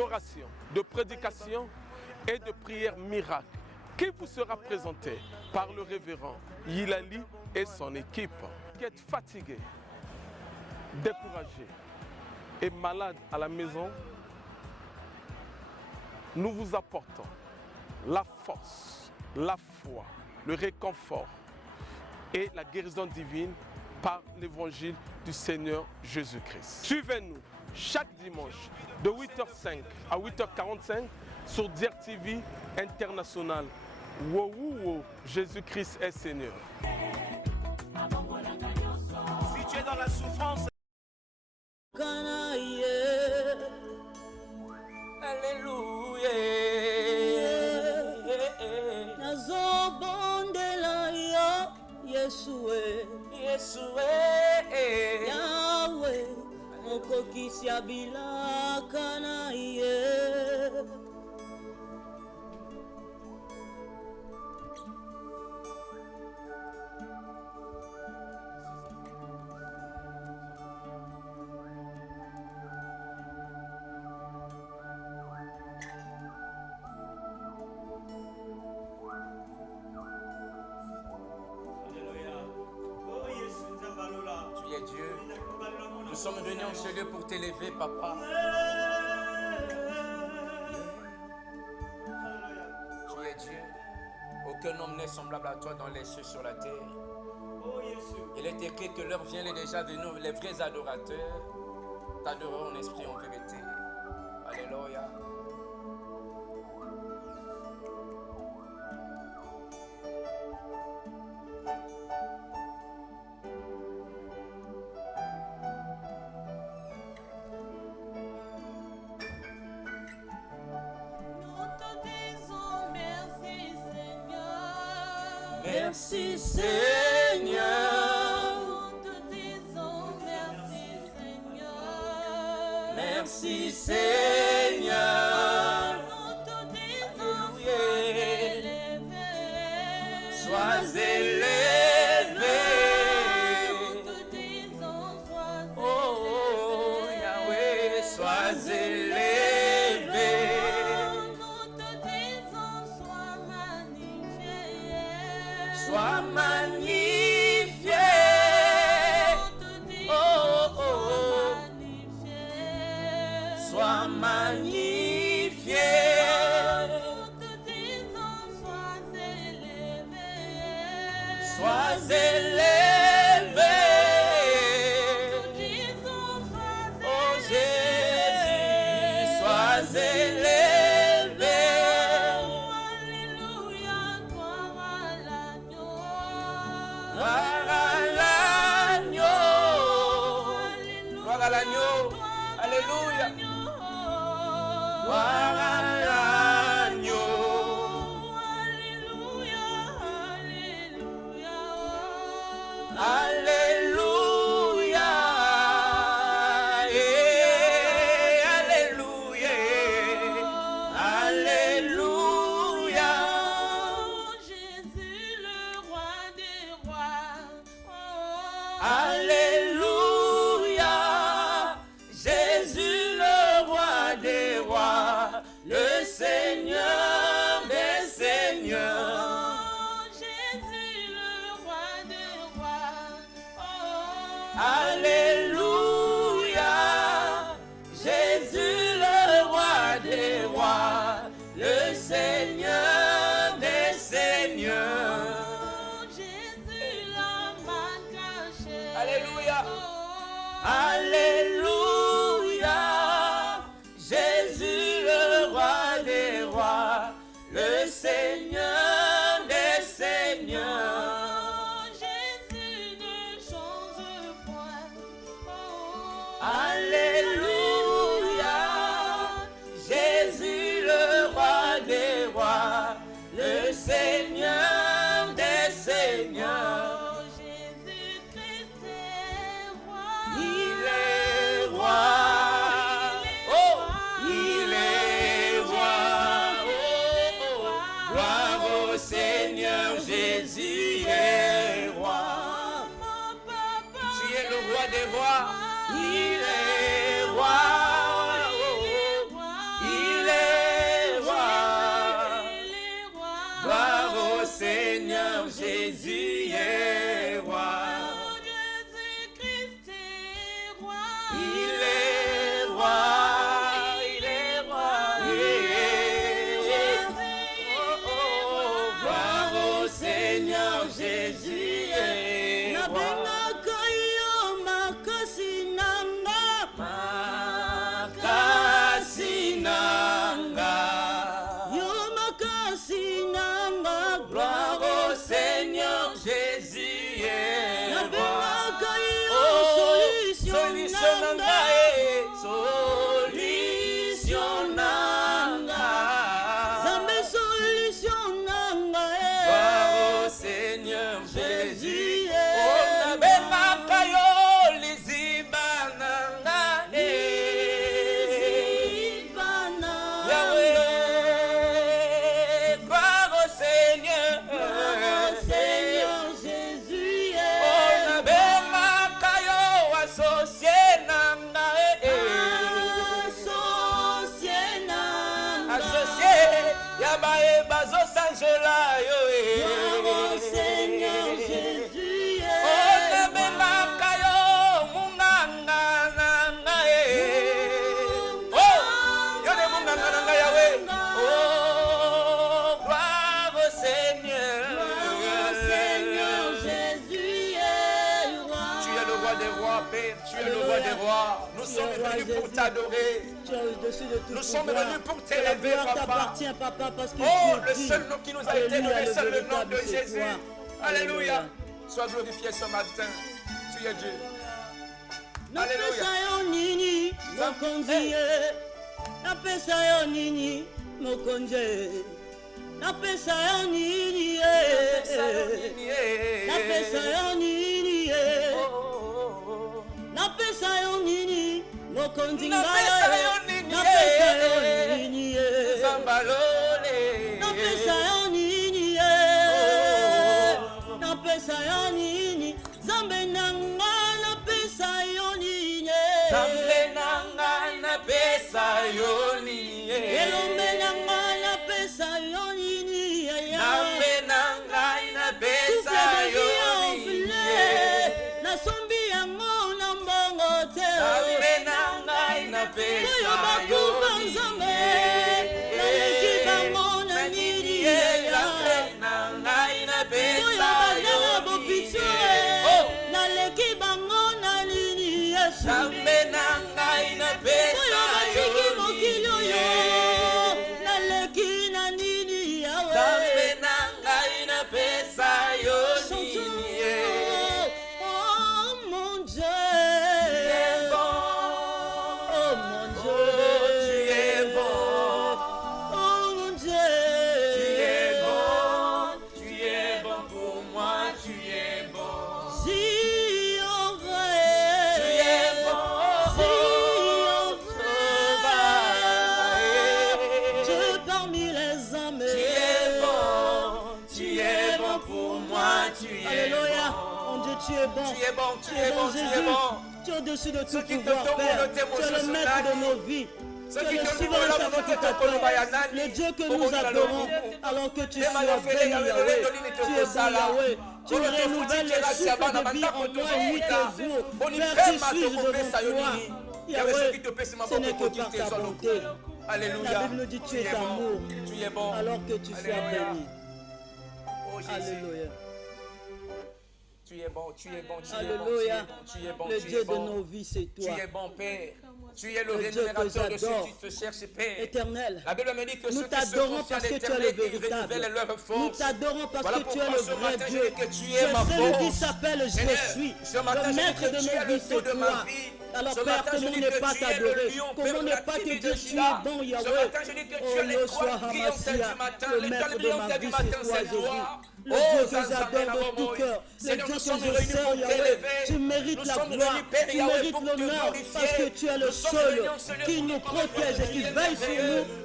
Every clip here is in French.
d'adoration, de prédication et de prière miracle qui vous sera présenté par le révérend Yilali et son équipe. Qui êtes fatigué, découragé et malade à la maison, nous vous apportons la force, la foi, le réconfort et la guérison divine par l'évangile du Seigneur Jésus-Christ. Suivez-nous chaque dimanche de 8h05 à 8h45 sur Dier TV International. Wow, wow, wow, Jésus-Christ est Seigneur. Si tu es dans la souffrance, Alléluia. Nazobondela yo Yesue Yahweh mokokisi ya bilaka na ye. Tu es Dieu. Nous sommes venus en ce lieu pour t'élever, Papa. Tu es Dieu. Aucun homme n'est semblable à toi dans les cieux sur la terre. Il est écrit que l'heure vient, elle est déjà venue. Les vrais adorateurs t'adoreront en esprit et en vérité. Alléluia. Merci Seigneur. Nous te disons merci Seigneur. Merci Seigneur. Nous te disons Sois élevé. Nous te disons sois élevé. Oh Yahweh, sois élevé. Nous te disons sois magnifié. Sois magnifié. Nous te disons Oh, oh, sois oh. magnifié. Sois magnifié. Nous te disons sois élevé. Sois élevé. Nous disons sois Oh élevé. Jésus, sois élevé. Alléluia, gloire à l'agneau. Gloire à l'agneau. Alléluia, Gloire à l'agneau. gloire Alléluia. à l'agneau. Gloire à l'agneau. Alléluia, alléluia. Alléluia. Alléluia. Alléluia. Oh, Jésus, le roi des rois. Oh, Alléluia. Jésus le roi des rois, le Seigneur des seigneurs. oh, Jésus, le roi des rois. Oh, Alléluia. Jésus le roi des rois, le Seigneur des seigneurs. oh, Jésus, la main cachée. Alléluia. Oh, Alléluia. Jésus le roi des rois, le Seigneur des seigneurs. oh, Jésus ne change point. Oh, Alléluia. Jésus le roi des rois, le Seigneur des seigneurs. oh, Jésus-Christ est roi. Il est roi. Oh, il est roi. Oh, oh, oh. Gloire au Jésus est roi. Jésus-Christ est roi. Il est roi. Il est roi. Gloire au Seigneur, Jésus est roi. nabengaka yo makasi nanga Makasi nanga. yo makasi nanga Gloire au Seigneur, Jésus est roi. nabengaka yo Oh, solution solution nanga nanga, solution nanga. zambe solution nanga Gloire au Seigneur Jésus. Jésus Oh, nabengaka yo liziba nanga, Bana Yahweh. Gloire au Seigneur. Seigneur Jésus Oh, nabengaka yo associé nanga, associé nanga associé ya baye bazosangela yo, Gloire au Seigneur Jésus Oh, nabengaka yo munganga nanga, Oh, yo ne munganga nanga yawe. Oh, gloire au Seigneur. Seigneur Jésus est roi. Tu es le roi des rois, Père. Tu es le roi des rois. Nous sommes venus pour t'adorer. Tu es au-dessus de tout Nous sommes pouvoir. venus pour Que la t'élever, gloire papa. t'appartient, papa, parce que Oh, tu le es digne. seul nom qui nous a été Alléluia, donné, c'est le nom véritable, de c'est Jésus. toi. Alléluia. Sois glorifié ce matin. Tu es Dieu. Napesa yo nini mokonzi ye napesa yo nini mokonzi napesa yo nini ye napesa yo nini ye napesa yo nini mokonzi Napesa ngaye yo nini ye. napesa yo nini ye Zambalole. napesa yo nini ye napesa yo nini zambe nanga napesa yo nini Zambe nanga napesa yo nini. elombe nanga napesa yo nini Zambe nanga napesa yo nini. nasombi yango na mbongo te Zambe nanga napesa oyo yo bakufa nini. nzambe naleki bango na nini Zambe nanga oyo napesa bazala yo bopitio nini. Oh. naleki bango na nini yesu Zambe nanga oyo napesa batiki yo mokili oyo nini. naleki na nini yawe Zambe nanga napesa yo nini. Oh mon Dieu, Tu es bon. oh mon Dieu, Oh, tu es bon. oh mon Dieu, Tu es bon. Tu es bon pour moi. Tu es bon. si on va, Tu es bon. si on va, Tu Dieu parmi les hommes, es bon. Tu es bon pour moi. Tu es Alléluia, bon. mon Dieu, tu es bon. Tu es bon. Tu es bon. Tu es Jésus, bon. tu es au-dessus de tout qui te pouvoir, tombent Père. dans tes Tu es le motions maître de sonales. nos vies. Tu Ceux es qui le te souverain tombent dans sacrificateur. Le Dieu que nous adorons, alors que tu sois béni, Yahweh. Tu es bon, Yahweh. Tu renouvelles le souffle de vie en moi nuit et jour. Père, tu suis devant toi. Yahweh, ce n'est que par ta bonté. Alléluia. La Bible nous dit tu es amour, Tu es bon. alors que tu sois Alléluia. béni. Oh Jésus. Alléluia. Tu es bon, tu es bon, tu es bon, Alléluia. tu es bon, Le tu Dieu es de bon. nos vies, c'est Tu toi. es bon, Père. Tu es le Le Dieu que rémunérateur de ceux j'adore. qui te cherchent, Père. Éternel, La Bible me dit que nous ceux qui se t'adorons confient à parce que tu es l'Éternel, le ils véritable. renouvellent leur Nous force. t'adorons parce Voilà que tu es pourquoi le ce vrai matin, je Dieu. dis que tu Tu es es ma celui qui force. s'appelle Je Seigneur, suis. ce matin, Le je dis maître que de tu es nos le vies, Dieu c'est de ma toi. vie. Alors Ce Père, matin, je comment dis ne que pas tu es le t'adorer? lion, Comment Père, de ne la pas te tribu de dire tu es Juda. bon, Ce Yahweh? matin, je dis que tu es Oh l'étoile Yoshua brillante du Hamashiach, matin. le L'étoile maître de ma brillante du vie, matin, c'est toi, c'est Jésus. toi. Le Dieu que j'adore de tout cœur, le Dieu Seigneur, que nous sommes je réunis sers, pour Yahweh. t'élever. Tu mérites Nous la sommes gloire, réunis, Père tu Yahweh, mérites pour te l'honneur, glorifier. parce que tu es le Nous sommes seul réunis en ce lieu qui pour nous te glorifier. protège et qui veille sur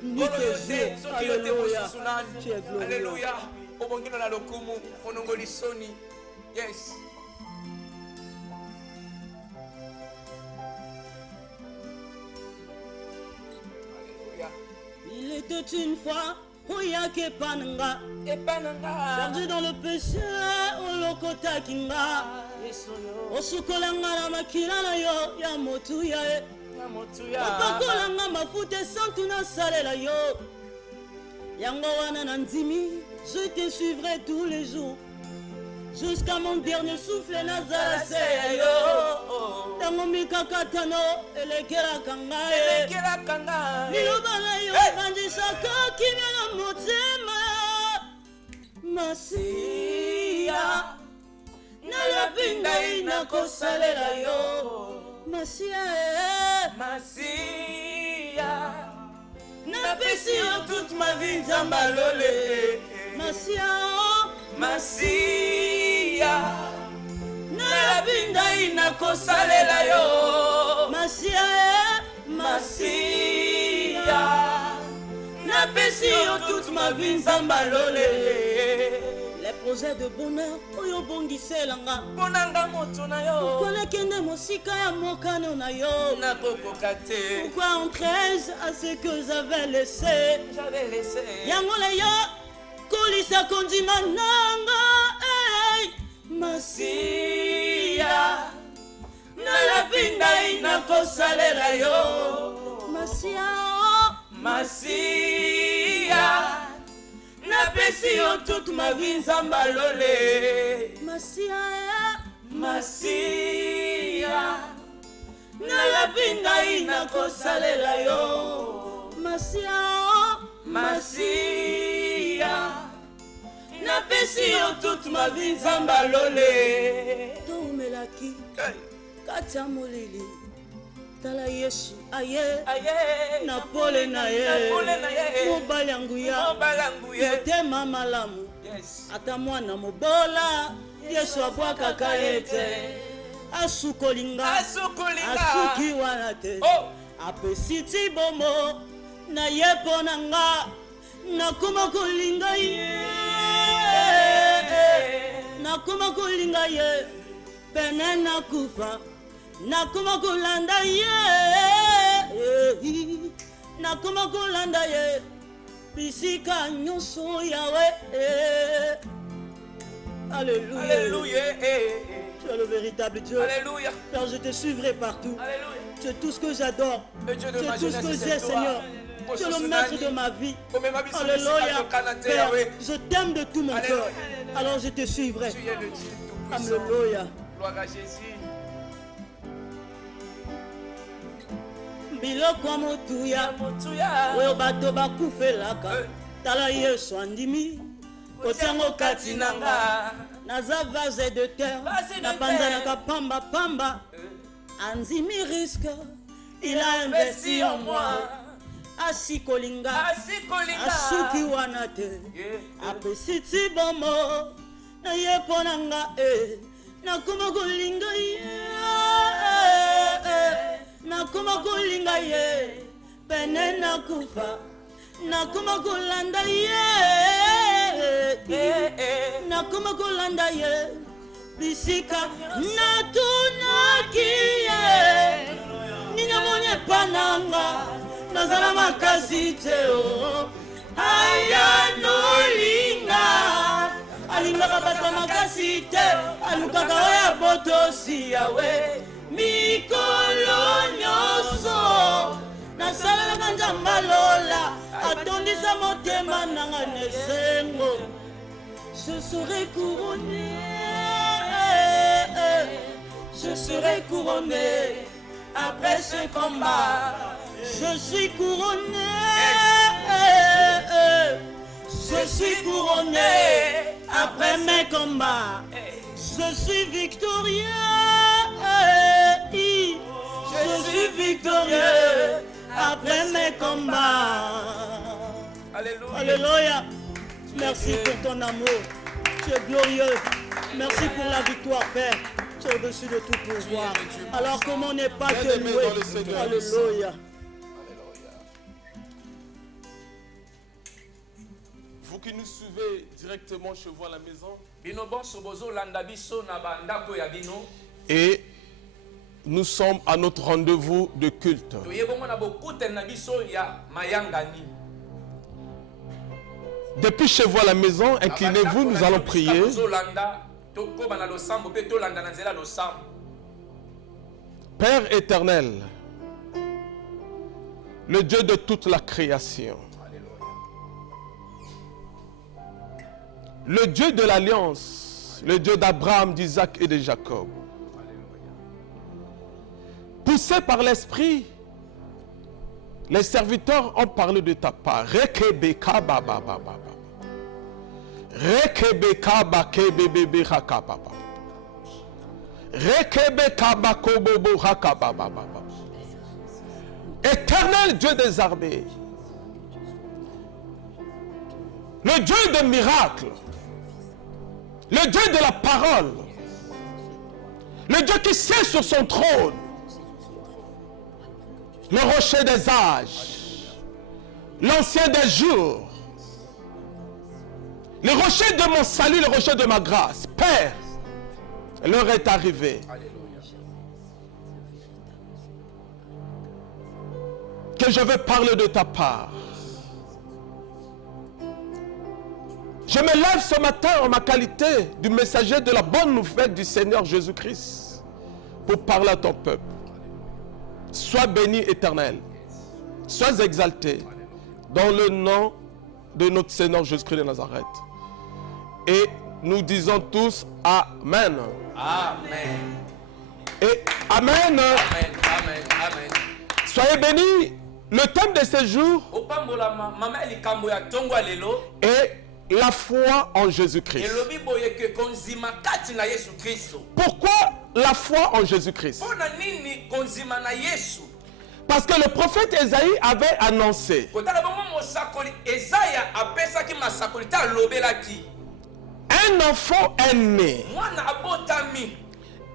nous nuit et jour. Alléluia. Tu es glorieux. Alléluia. Obongino na lokumu, onongoli soni. Yes. Alléluia. Il était une fois oyaki epananga perdu dans le péché olokotaki nga osukolanga na makila na yo ya motuya opakolanga mafuta esantu nasalela yo yango wana na ndimi je te suivrai tous les jours jusqu'à mon dernier souffle nazala se ya yo ntango mikakatano elekelaka ngai liloba na yo ebandisaka kimia na motema masiya nalobi ngai nakosalela yo masiya napesi yo toute ma vie nzambe alole masiya nalobi ngai nakosalela yo masiya napesi yo toute ma vie nzambe alole. Les projets de bonheur oyo bongiselanga ponanga moto na yo pourquoi kende mosika ya mokano na yo nakokoka te pourquoi on traise à ce que j'avais laissé yango la yo kolisa kondima nanga masiya nalobi ngai nakosalela yo masiya napesi yo toute ma vie nzambe alole masiya nalobi ngai nakosalela yo masiya napesi yo toute ma vie nzambe alole tomelaki kati ya molili tala yesu aye na pole na ye mobali ya nguya motema malamu ata mwana mobola yesu abwakaka ye te asukolinga asuki wana te apesi ti bomo na ye mpo na nga nakoma kolinga ye nakoma kolinga ye pene nakufa nakoma kolanda ye nakoma kolanda ye bisika nyonso yawe. Alléluia. Alléluia. Tu es le véritable Dieu. Alléluia. Car je te suivrai partout. Alléluia. Tu es tout ce que j'adore. Tu es tout ce que j'ai, Seigneur. Tu es le maître de ma vie. Alléluia. Père, je t'aime de tout mon cœur. Alors je te suivrai. Tu es le Dieu tout-puissant. Alléluia. Gloire à Jésus. biloko motuya oyo bato bakufelaka tala yesu andimi kotiango kati nanga naza vase de terre napanzanaka pamba andimi risque il a investi en moi asikolinga asuki wana te apesi ti bomo na ye mpo na nga nakoma kolinga ye nakoma kolinga ye pene nakufa nakoma kolanda ye nakoma kolanda ye bisika natunaki ye ninamoni epa nanga nazala makasi te aya nolinga alingaka bato makasi te alukaka oyo abotosi yawe mikolo nyonso nasalelaka nzambe alola atondisa motema nanga nesengo je serai couronné je serai couronné après ce combat je suis couronné je suis couronné après mes combats je suis victorieux je suis victorieux après mes combats. Alléluia. Alléluia. Merci pour ton amour. Tu es glorieux. Merci pour la victoire, Père. Tu es au-dessus de tout pouvoir. Alors comment n'est pas que loué. Alléluia. Vous qui nous suivez directement chez vous à la maison. Et nous sommes à notre rendez-vous de culte. Depuis chez vous à la maison, inclinez-vous, nous allons prier. Père éternel, le Dieu de toute la création, le Dieu de l'alliance, le Dieu d'Abraham, d'Isaac et de Jacob, poussés par l'Esprit, les serviteurs ont parlé de ta part. Rekebeka baba baba. Rekebeka bakebebe hakababa. Rekebeka bakobobo hakababa. Éternel Dieu des armées, le Dieu des miracles, le Dieu de la parole, le Dieu qui siège sur son trône, le rocher des âges, l'ancien des jours, le rocher de mon salut, le rocher de ma grâce. Père, l'heure est arrivée. Que je veux parler de ta part. Je me lève ce matin en ma qualité du messager de la bonne nouvelle du Seigneur Jésus-Christ pour parler à ton peuple. Sois béni éternel, sois exalté dans le nom de notre Seigneur Jésus-Christ de Nazareth. Et nous disons tous Amen. Amen. Et Amen. Amen. Amen. Amen. Soyez bénis. Le thème de ce jour est la foi en Jésus-Christ. Pourquoi la foi en Jésus-Christ? Parce que le prophète Ésaïe avait annoncé un enfant est né,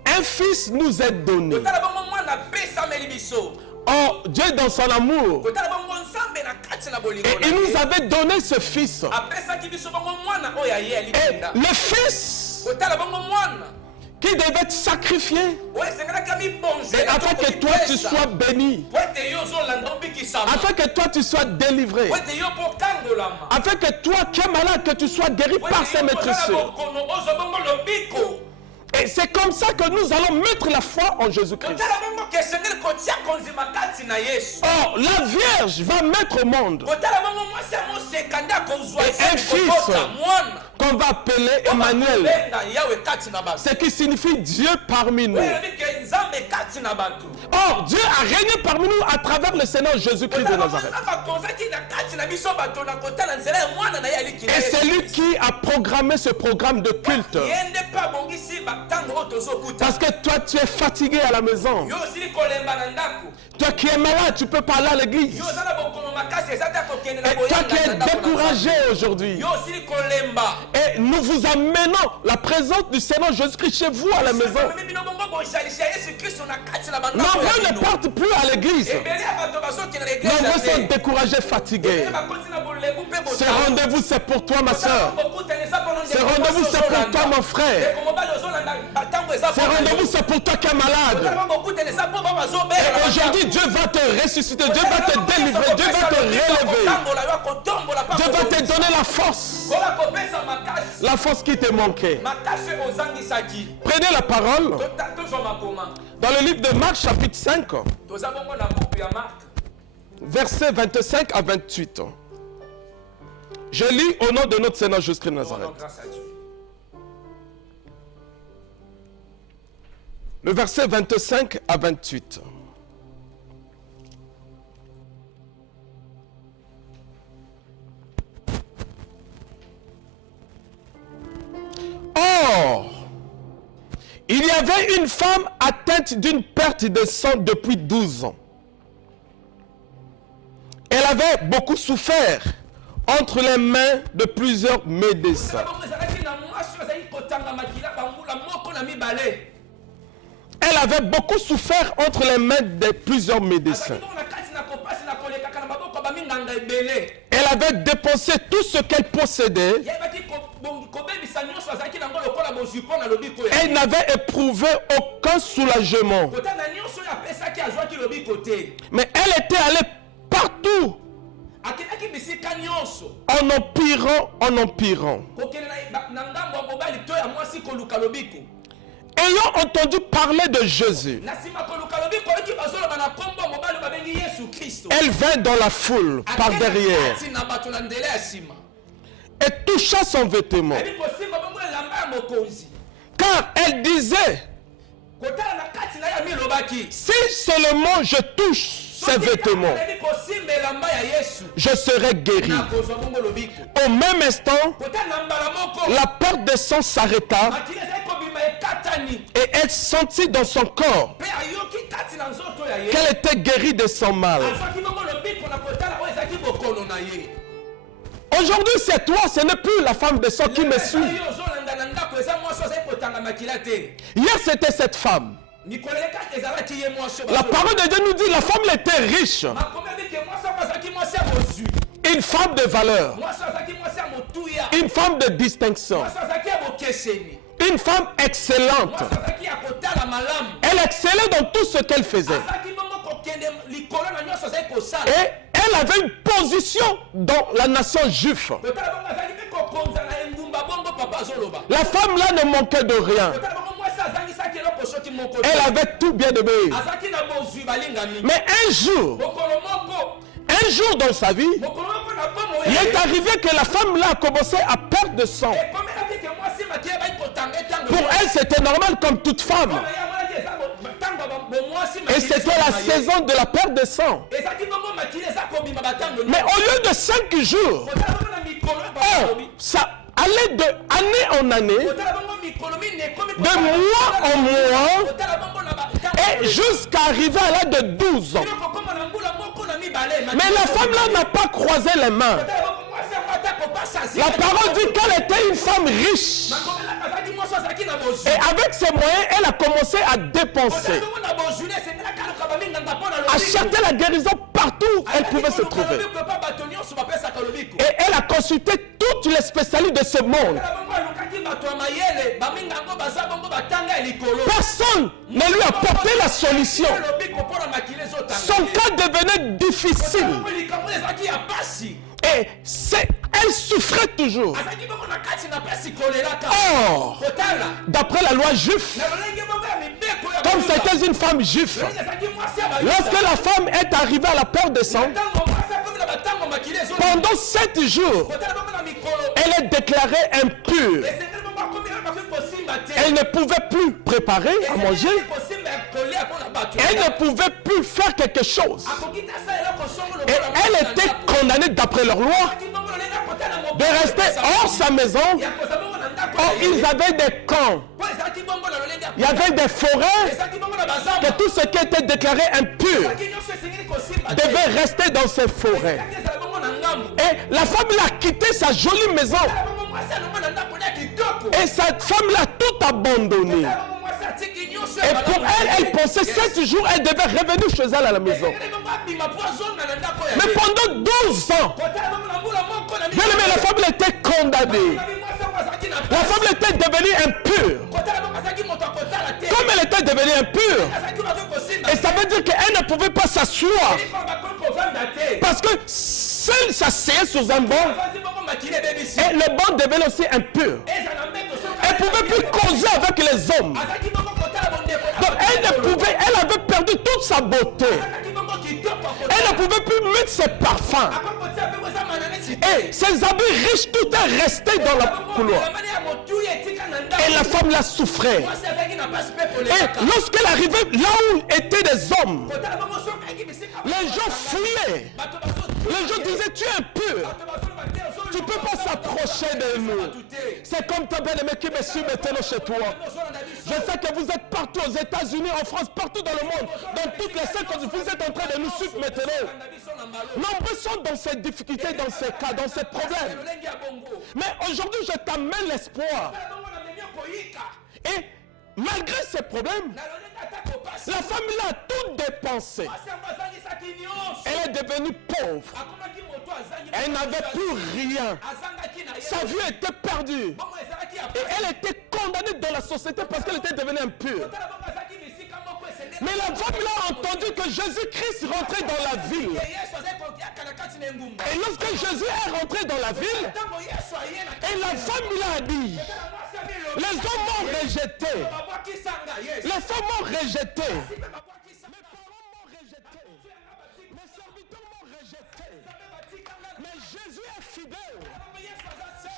un fils nous est donné. Oh, Dieu dans son amour, et il nous avait donné ce fils. Et le fils qui devait être sacrifié, et afin que toi tu sois béni, afin que toi tu sois délivré, afin que toi qui es malade, que tu sois guéri par ses maîtresses. Et c'est comme ça que nous allons mettre la foi en Jésus-Christ. Oh, la Vierge va mettre au monde un fils qu'on va appeler Emmanuel, ce qui signifie Dieu parmi nous. Or, Dieu a régné parmi nous à travers le Seigneur Jésus-Christ de Nazareth. Et c'est lui qui a programmé ce programme de culte. Parce que toi, tu es fatigué à la maison. Toi qui es malade, tu ne peux pas aller à l'église. Et toi qui es découragé aujourd'hui. Et nous vous amenons la présence du Seigneur Jésus-Christ chez vous à la maison. Nombreux ne partent plus à l'église. Nombreux sont découragés, fatigués. Ce rendez-vous, c'est pour toi, ma soeur. Ce rendez-vous, c'est pour toi, mon frère. Ce rendez-vous, c'est pour toi qui es malade. Et aujourd'hui, Dieu va te ressusciter, Dieu va te délivrer, Dieu va te relever. Dieu va te donner la force. La force qui te manquait. Prenez la parole dans le livre de Marc, chapitre 5, versets 25 à 28. Je lis au nom de notre Seigneur Jésus-Christ de Nazareth. Le verset 25 à 28. Or, il y avait une femme atteinte d'une perte de sang depuis 12 ans. Elle avait beaucoup souffert entre les mains de plusieurs médecins. Elle avait beaucoup souffert entre les mains de plusieurs médecins. Elle avait dépensé tout ce qu'elle possédait. Elle n'avait éprouvé aucun soulagement. Mais elle était allée partout En empirant, en empirant. Ayant entendu parler de Jésus, elle vint dans la foule par derrière et toucha son vêtement. Car elle disait, si seulement je touche ses vêtements, je serai guéri. Au même instant, la perte de sang s'arrêta et elle sentit dans son corps qu'elle était guérie de son mal. Aujourd'hui, c'est toi, ce n'est plus la femme de sang qui me suit. Hier, c'était cette femme. La parole de Dieu nous dit la femme était riche. Une femme de valeur. Une femme de distinction. Une femme excellente. Elle excellait dans tout ce qu'elle faisait. Et elle avait une position dans la nation juive. La femme là ne manquait de rien. Elle avait tout bien de meilleur. Mais un jour dans sa vie, il est arrivé que la femme là a commencé à perdre de sang. Pour elle, c'était normal comme toute femme. Et c'était la saison de la perte de sang. Mais au lieu de 5 jours, ça allait de année en année, de mois en mois, et jusqu'à arriver à l'âge de 12 ans. Mais la femme là n'a pas croisé les mains. La parole dit qu'elle était une femme riche. Et avec ses moyens, elle a commencé à dépenser. Acheter la guérison partout où elle pouvait se trouver. Et elle a consulté toutes les spécialistes de ce monde. Personne ne lui a apporté la solution. Son cas devenait difficile. Et elle souffrait toujours. Or, d'après la loi juive, comme c'était une femme juive, lorsque la femme est arrivée à la perte de sang, pendant 7 jours, elle est déclarée impure. Elle ne pouvait plus préparer à manger. Elle ne pouvait plus faire quelque chose. Et elle était condamnée d'après leur loi de rester hors sa maison. Or, ils avaient des camps. Il y avait des forêts. Que tout ce qui était déclaré impur devait rester dans ces forêts. Et la femme a quitté sa jolie maison. Et cette femme l'a tout abandonné. Et pour elle, elle pensait 7 jours, elle devait revenir chez elle à la maison. Mais pendant 12 ans, la femme était condamnée. La femme était devenue impure. Comme elle était devenue impure, et ça veut dire qu'elle ne pouvait pas s'asseoir. Parce que seule s'asseyait sur un banc, et le banc devenait aussi impur. Elle ne pouvait plus causer avec les hommes. Donc elle avait perdu toute sa beauté. Elle ne pouvait plus mettre ses parfums. Et ses habits riches, tout est resté dans la couloir. Et la femme la souffrait. Et lorsqu'elle arrivait là où étaient des hommes, les gens fuyaient. Les gens disaient, tu es impur. Tu ne peux pas s'approcher de nous. C'est comme ta belle-aimée qui me suit maintenant chez toi. Je sais que vous êtes partout aux États-Unis, en France, partout dans le monde. Dans toutes les circonstances, vous êtes en train de nous suivre maintenant. Nombreux sont dans ces difficultés, dans ces cas, dans ces problèmes. Mais aujourd'hui, je t'amène l'espoir. Et malgré ces problèmes, la femme a tout dépensé. Elle est devenue pauvre. Elle n'avait plus rien. Sa vie était perdue. Et elle était condamnée dans la société parce qu'elle était devenue impure. Mais la femme là a entendu que Jésus-Christ rentrait dans la ville. Et lorsque Jésus est rentré dans la ville, et la femme l'a dit, les hommes m'ont rejeté. Les femmes m'ont rejeté. Mes parents m'ont rejeté. Mes serviteurs m'ont rejeté. Mais Jésus est fidèle.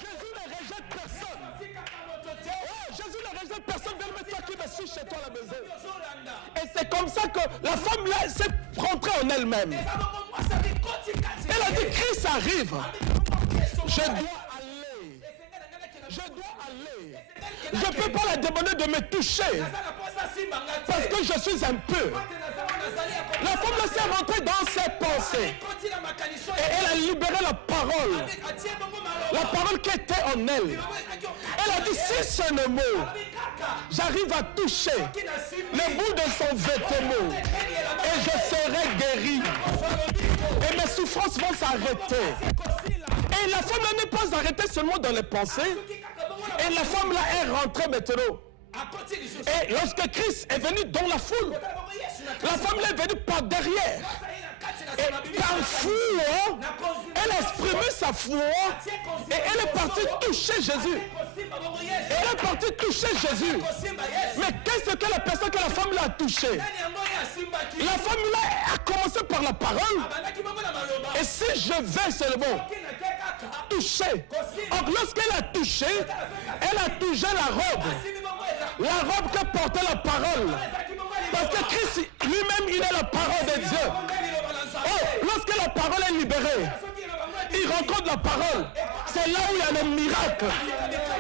Jésus ne rejette personne. Oh, Jésus ne rejette personne. Même toi qui me suis chez toi à la maison. Et c'est comme ça que la femme là s'est rentrée en elle-même. Elle a dit, Christ arrive. Je dois aller. Je dois aller. Je ne peux pas la demander de me toucher. Parce que je suis un peu. La femme là s'est rentrée dans ses pensées. Et elle a libéré la parole. La parole qui était en elle. Elle a dit, si ce mot, j'arrive à toucher le bout de son vêtement et je serai guéri. Et mes souffrances vont s'arrêter. Et la femme là n'est pas arrêtée seulement dans les pensées. Et la femme là est rentrée maintenant. Et lorsque Christ est venu dans la foule, la femme là est venue par derrière. Et par foi, elle a exprimé sa foi et elle est partie toucher Jésus. Et elle est partie toucher Jésus. Mais qu'est-ce que la personne que la femme l'a touché? La femme là a commencé par la parole. Et si je vais seulement toucher, donc lorsqu'elle a touché, elle a touché la robe. La robe que portait la parole. Parce que Christ lui-même, il est la parole de Dieu. Oh, lorsque la parole est libérée, il rencontre la parole. C'est là où il y a le miracle.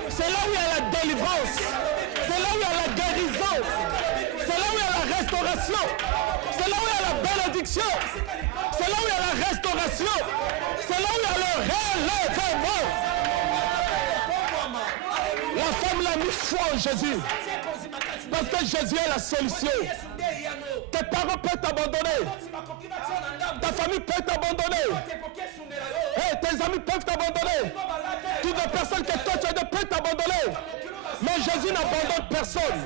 C'est là où il y a la délivrance. C'est là où il y a la guérison. C'est là où il y a la restauration. C'est là où il y a la bénédiction. C'est là où il y a la restauration. C'est là où il y a le relèvement. La femme l'a mis foi en Jésus. Parce que Jésus est la solution. Tes parents peuvent t'abandonner. Ta famille peut t'abandonner. Hey, tes amis peuvent t'abandonner. Toutes les personnes que toi tu aides peuvent t'abandonner. Mais Jésus n'abandonne personne.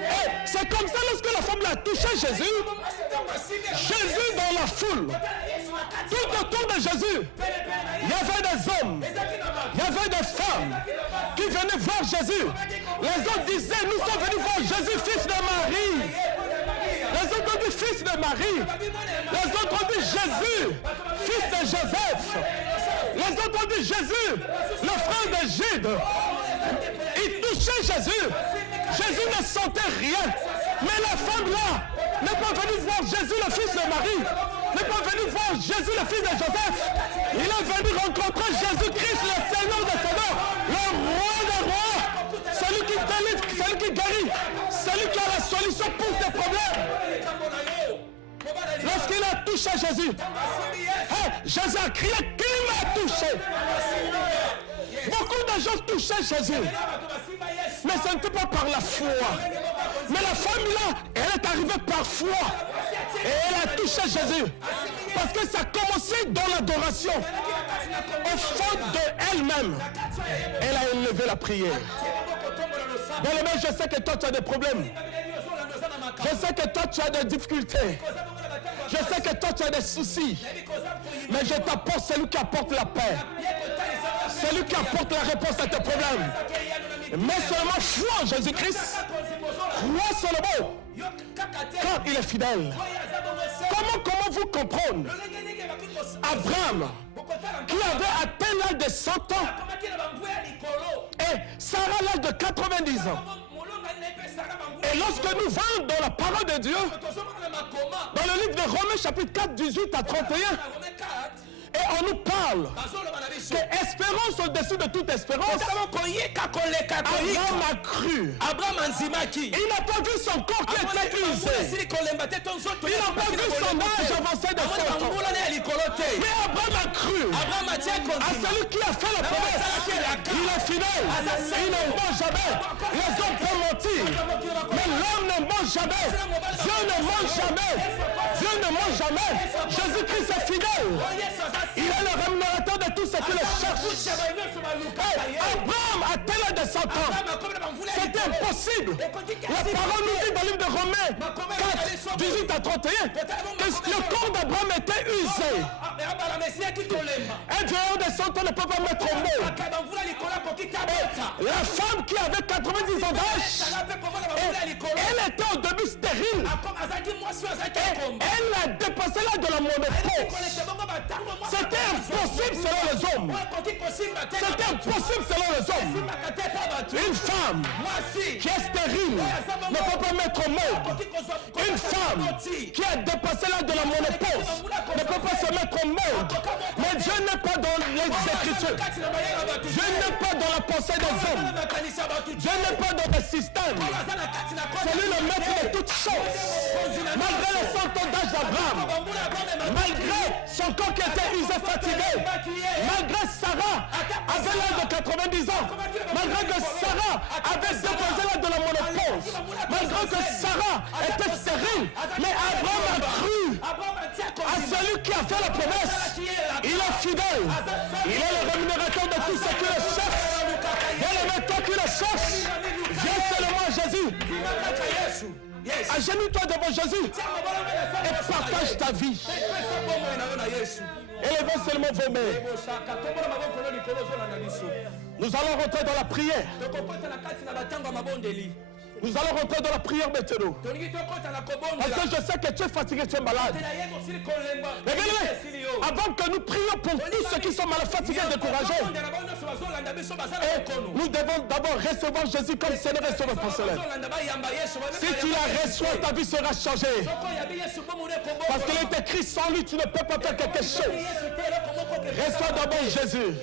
Hey, c'est comme ça lorsque la femme l'a touché Jésus. Jésus dans la foule. Tout autour de Jésus. Il y avait des hommes. Il y avait des femmes qui venaient voir Jésus. Les autres disaient, nous sommes venus voir Jésus, fils de Marie. Les autres ont dit fils de Marie. Les autres ont dit Jésus, fils de Joseph. Les autres ont dit Jésus, le frère de Jude. Ils touchaient Jésus. Jésus ne sentait rien. Mais la femme là n'est pas venue voir Jésus, le fils de Marie. N'est pas venu voir Jésus, le fils de Joseph. Il est venu rencontrer Jésus-Christ, le Seigneur des Seigneurs, le roi des rois, celui qui délivre, celui qui guérit, celui qui a la solution pour tes problèmes. Lorsqu'il a touché Jésus, hey, Jésus a crié, qui m'a touché? Beaucoup de gens touchaient Jésus, mais ce n'était pas par la foi. Mais la femme là, elle est arrivée par foi. Et elle a touché Jésus. Parce que ça a commencé dans l'adoration. Au fond d'elle-même, elle a élevé la prière. Dans le même, je sais que toi tu as des problèmes. Je sais que toi tu as des difficultés. Je sais que toi tu as des soucis. Mais je t'apporte celui qui apporte la paix. Celui qui apporte la réponse à tes problèmes. Mais seulement foi en Jésus-Christ. Crois seulement quand il est fidèle. Comment vous comprendre Abraham qui avait atteint l'âge de 100 ans et Sarah l'âge de 90 ans. Et lorsque nous voyons dans la parole de Dieu, dans le livre de Romains chapitre 4, 18 à 31, et on nous parle que espérance au-dessus de toute espérance. Abraham a cru. Il n'a pas vu son corps qui était usé. Il n'a pas vu son âge avancé de 100 ans. Mais Abraham a cru à celui qui a fait la promesse. Il est fidèle. Il ne ment jamais. Les hommes peuvent mentir, mais l'homme ne ment jamais. Dieu ne ment jamais. Dieu ne ment jamais. Jésus-Christ est fidèle. Il est le rémunérateur de tous ceux qui le cherchent. Abraham a tel âge de 100 ans. C'était impossible. La parole nous dit dans le livre de Romains 4, 18 à 31 que le corps d'Abraham était usé. Un vieillard de 100 ans ne peut pas mettre au mot. La femme qui avait 90 ans d'âge, elle était au début stérile. Elle a dépassé l'âge de la monopause. C'était impossible selon les hommes. C'était impossible selon les hommes. Une femme qui est stérile ne peut pas mettre au monde. Une femme qui a dépassé l'âge de la monopause ne peut pas se mettre au monde. Mais Dieu n'est pas dans les Écritures. Dieu n'est pas dans la pensée des hommes. Dieu n'est pas dans le système. C'est lui le maître de toutes choses. Malgré les 100 ans d'âge d'Abraham, malgré son corps qui était usé, fatigué, malgré Sarah avait l'âge de 90 ans, malgré que Sarah avait déposé l'âge de la monopause, malgré que Sarah était stérile, mais Abraham a cru à celui qui a fait la promesse. Il est fidèle. Il est le rémunérateur de tous ceux qui le cherchent. Toi qui le cherches, viens seulement à Jésus. Agenouille-toi devant Jésus et partage ta vie. Élevez seulement vos mains. Nous allons rentrer dans la prière. Nous allons rentrer dans la prière maintenant. Parce que je sais que tu es fatigué, tu es malade. Mais bien, avant que nous prions pour tous ceux qui sont malades, fatigués, découragés, nous devons d'abord recevoir Jésus comme Seigneur et Sauveur personnel. Si tu la reçois, ta vie sera changée. Parce qu'il est écrit, sans lui, tu ne peux pas faire quelque chose. Reçois d'abord Jésus.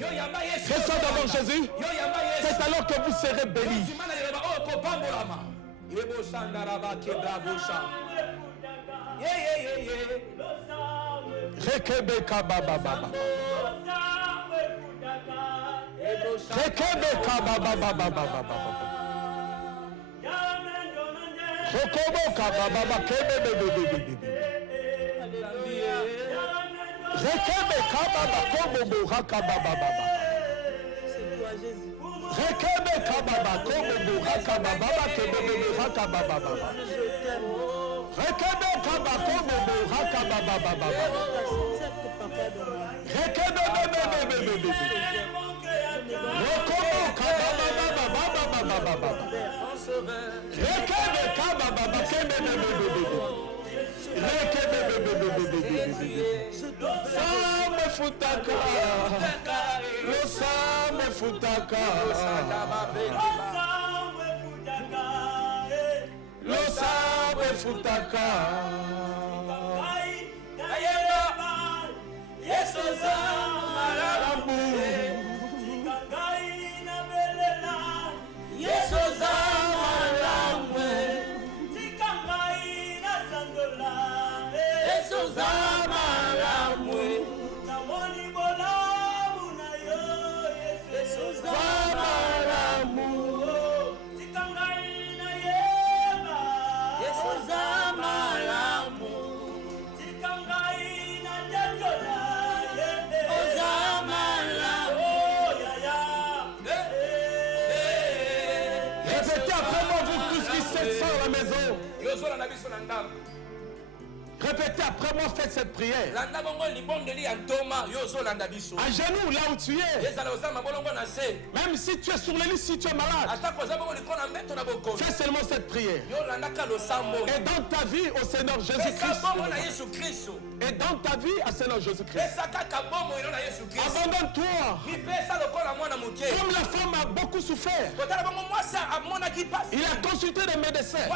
Reçois d'abord Jésus. C'est alors que vous serez bénis. Rekebeka baba baba. Rekebeka baba baba baba. Rekebeka baba baba kebebe. Rekebeka baba kobo haka baba baba. Rekebeka baba kobo haka baba kebebe haka baba baba. Rekebeka baba kobo haka baba baba. Rekebebe. Rekebeka baba baba baba. Rekebeka baba kebebe. Same futaka, lo same futaka, lo same futaka. Yesu zamalamu, Yesu zamalamu. Répétez après moi, vous tous qui êtes sans la maison. Répétez après moi, faites cette prière. À genoux, là où tu es. Même si tu es sur le lit, si tu es malade. Fais seulement cette prière. Et dans ta vie au Seigneur Jésus-Christ. Et dans ta vie à Seigneur Jésus-Christ. Abandonne-toi. Comme la femme a beaucoup souffert. Il a consulté des médecins.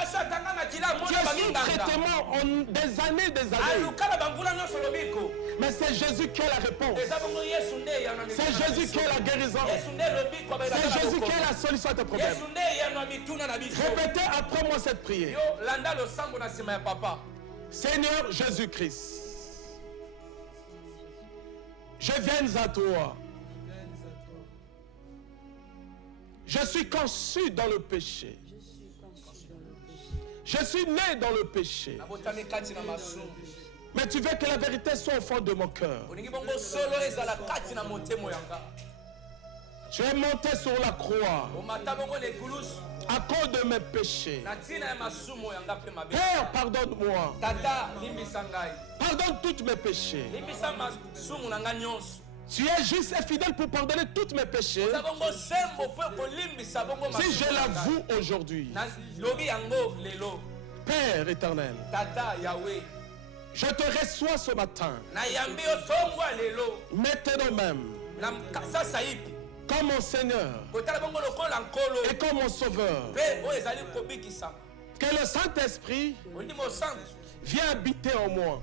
Tu as sous traitement en des années. Mais c'est Jésus qui a la réponse. C'est Jésus qui a la guérison. C'est Jésus qui a la solution à tes problèmes. Répétez après moi cette prière. Seigneur Jésus-Christ, je viens à toi. Je suis conçu dans le péché. Je suis né dans le péché. Mais tu veux que la vérité soit au fond de mon cœur. Tu es monté sur la croix à cause de mes péchés. Père, pardonne-moi. Pardonne tous mes péchés. Tu es juste et fidèle pour pardonner tous mes péchés. Si je l'avoue aujourd'hui, Père éternel, je te reçois ce matin, maintenant même, comme mon Seigneur et comme mon Sauveur. Que le Saint-Esprit viens habiter en moi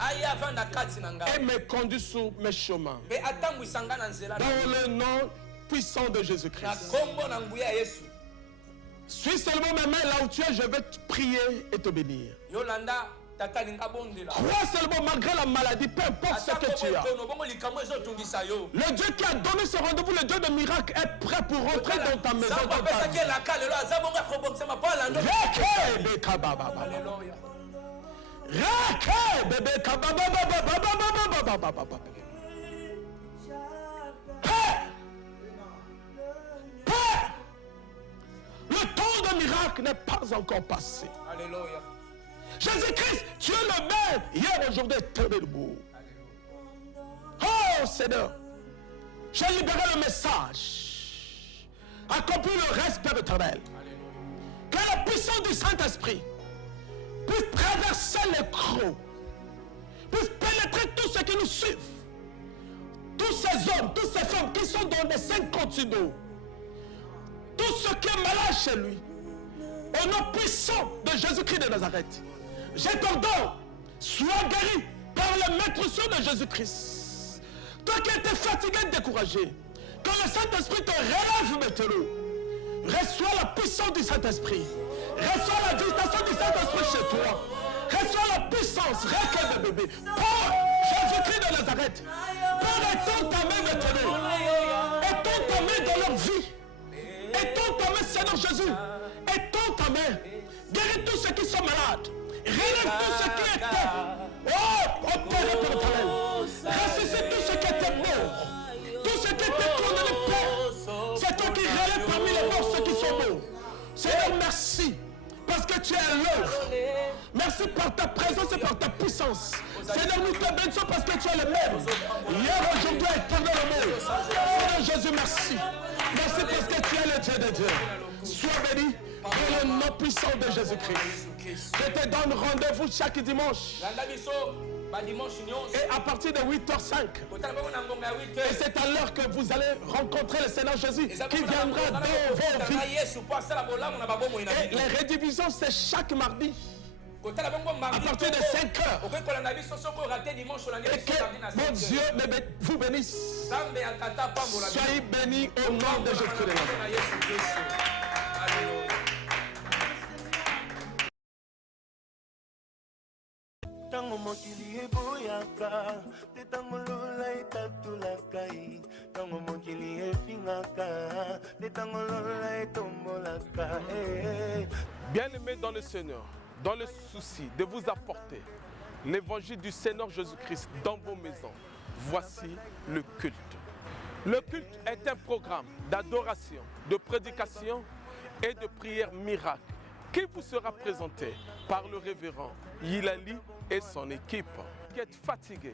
et me conduit sur mes chemins. Dans le nom puissant de Jésus-Christ. Suis seulement ma main là où tu es, je vais te prier et te bénir. Crois seulement malgré la maladie, peu importe ce que tu as. Le Dieu qui a donné ce rendez-vous, le Dieu de miracle, est prêt pour rentrer dans ta maison. Le temps de miracle n'est pas encore passé. Alléluia. Jésus-Christ, tu es le même hier, aujourd'hui, éternellement. Oh Seigneur, j'ai libéré le message. Accomplis le reste, Père éternel. Que la puissance du Saint-Esprit puisse traverser l'écran, puisse pénétrer tous ceux qui nous suivent. Tous ces hommes, toutes ces femmes qui sont dans les 5 continents. Tout ce qui est malade chez lui. Au nom puissant de Jésus-Christ de Nazareth. Je t'ordonne, sois guéri par le maître de Jésus-Christ. Toi qui étais fatigué et découragé, que le Saint-Esprit te relève maintenant. Reçois la puissance du Saint-Esprit. Reçois la visitation du Saint-Esprit chez toi. Reçois la puissance, recueille de bébé. Pour Jésus-Christ de Nazareth. Pour étendre ta main maintenant. Étends ta main dans leur vie. Étends ta main, Seigneur Jésus. Étends ta main. Guéris tous ceux qui sont malades. Relève tous ceux qui étaient. Oh, Père éternel. Ressuscite tous ceux qui étaient morts. Tous ceux qui étaient condamnés, Père. C'est toi qui relèves parmi les morts ceux qui sont morts. Seigneur, merci. Parce que tu es à l'œuvre. Merci par ta présence et par ta puissance. Seigneur, nous te bénissons parce que tu es le même. Hier, aujourd'hui, éternellement. Seigneur Jésus, merci. Merci parce que tu es le Dieu des dieux. Sois béni dans le nom puissant de Jésus-Christ. Je te donne rendez-vous chaque dimanche. Et à partir de 8h05. Et c'est à l'heure que vous allez rencontrer le Seigneur Jésus qui viendra dans vos vies. Et les rediffusions, c'est chaque mardi. À partir de 5h. Et que mon Dieu vous bénisse. Soyez bénis au nom de Jésus-Christ. Tango mokili eboyaka, te tango lola etatulaka ye. Tango mokili efingaka, te tango lola etombolaka. Bien-aimés dans le Seigneur, dans le souci de vous apporter l'évangile du Seigneur Jésus-Christ dans vos maisons, voici le culte. Le culte est un programme d'adoration, de prédication et de prière miracle qui vous sera présenté par le révérend Yilali et son équipe. Qui êtes fatigué,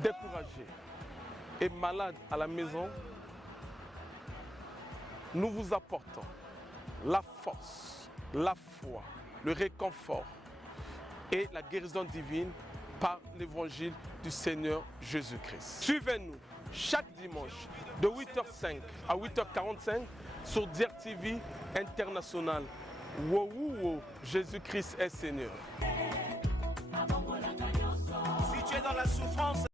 découragé et malade à la maison, nous vous apportons la force, la foi, le réconfort et la guérison divine par l'évangile du Seigneur Jésus-Christ. Suivez-nous chaque dimanche de 8h05 à 8h45 sur DIRTV International. Wow, wow, wow, Jésus-Christ est Seigneur. Si tu es dans la souffrance,